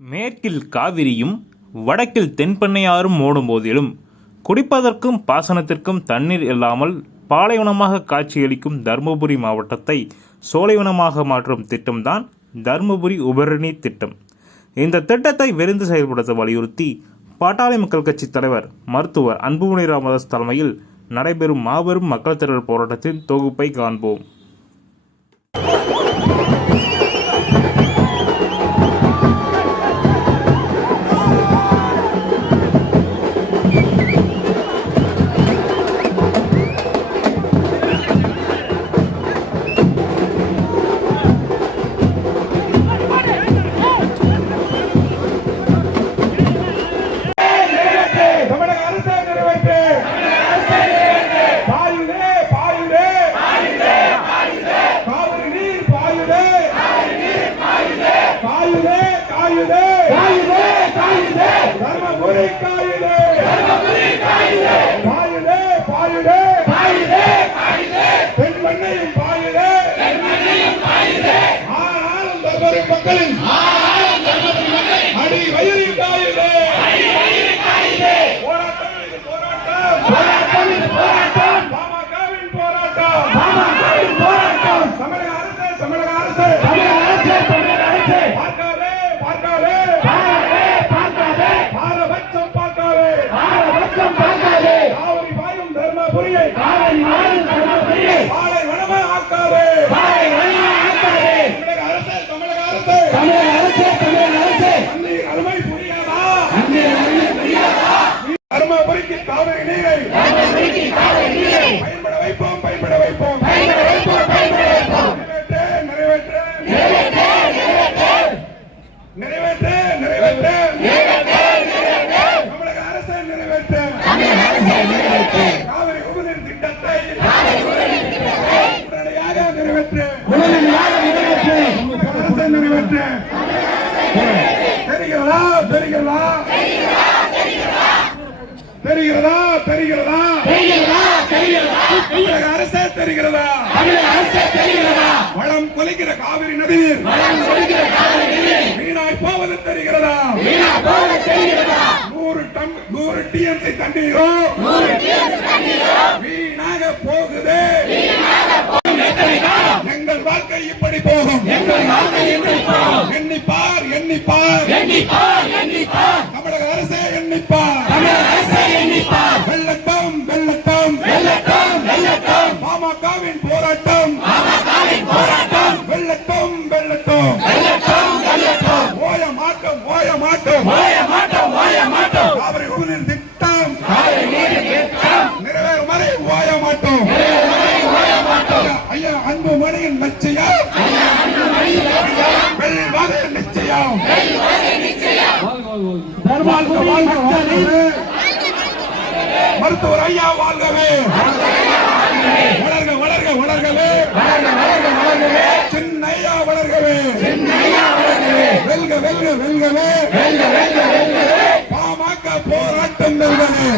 மேற்கில் காவிரியும் வடக்கில் தென்பெண்ணையாறும் ஓடும் போதிலும் குடிப்பதற்கும் பாசனத்திற்கும் தண்ணீர் இல்லாமல் பாலைவனமாக காட்சியளிக்கும் தருமபுரி மாவட்டத்தை சோலைவனமாக மாற்றும் திட்டம்தான் தருமபுரி உபரணி திட்டம். இந்த திட்டத்தை விரைந்து செயல்படுத்த வலியுறுத்தி பாட்டாளி மக்கள் கட்சி தலைவர் மருத்துவர் அன்புமணி ராமதாஸ் தலைமையில் நடைபெறும் மாபெரும் மக்கள் திரள் போராட்டத்தின் தொகுப்பை காண்போம். காயுதே காயுதே தர்மபுரி காயுதே பாயுதே பாயுதே பெண்மண்ணையும் பாயுதே ஆனாலும் தர்மபுரி மக்களின். அடி வயிறு காயுதே போராட்டம் இது போராட்டம் போராட்டம் இது போராட்டம் பாமகவின் போராட்டம் பாமகவின் போராட்டம் தமிழக அரசு தமிழக அரசு தமிழக அரசு தமிழக அரசு பார்க்காதே பார்க்காதே பார்க்காதே பார்க்காதே பாரபட்சம் பார்க்காதே பாரபட்சம் பார்க்காதே காவிரி பாயும் தர்மபுரியை காவிரி பாயும் தர்மபுரியை பாலை வனமா ஆக்காதே பாலை வனமா ஆக்காதே தமிழக அரசு தமிழக அரசு தமிழக அரசு தமிழக அரசு அன்னையின் அருமை புரியாதா அன்னையின் அருமை புரியாதா தருமபுரிக்கு காவிரி நீரை பயன்பட வைப்போம் பயன்பட வைப்போம் நிறைவேற்ற நிறைவேற்று நிறைவேற்று நிறைவேற்று தமிழக அரசு நிறைவேற்ற காவிரி உபநீர் திட்டத்தை உடனடியாக நிறைவேற்று தமிழக அரசு நிறைவேற்று தெரிகிறதா? தெரிகிறதா? தெரிகிறதா தெரிகிறதா? தமிழக அரசே தெரிகிறதா? வளம் கொலைக்கிற காவிரி நதிநீர். வீணாய் போவது தெரிகிறதா? நூறு டம் நூறு டிஎம்சி தண்ணீரோ? வீணாக போகுது. எங்கள் வாழ்க்கை இப்படி போகும். எண்ணிப்பார் எண்ணிப்பார். தமிழக அரசே எண்ணிப்பார். வெள்ளட்டம் வெள்ளட்டம் வெள்ளட்டம் வெள்ளட்டம் பாமகவின் போராட்டம். போராட்டம். வெள்ளட்டம் வெள்ளட்டம் வெள்ளட்டம் வெள்ளட்டம் ஓய மாட்டோம் ஓய மாட்டோம் ஓய மாட்டோம் ஓய மாட்டோம் காவிரி உபநீர் திட்டம் நிறைவேறும் வரை ஓய மாட்டோம் ஐயா அன்பு மணியின் லட்சியம் நிச்சயம். மருத்துவர் ஐயா வாழ்கவே. வளர்க வளர்க வளர்கவே. சின்ன ஐயா வளர்கவே. வெல்க வெல்க வெல்கவே. பாமக போராட்டம் வெல்கவே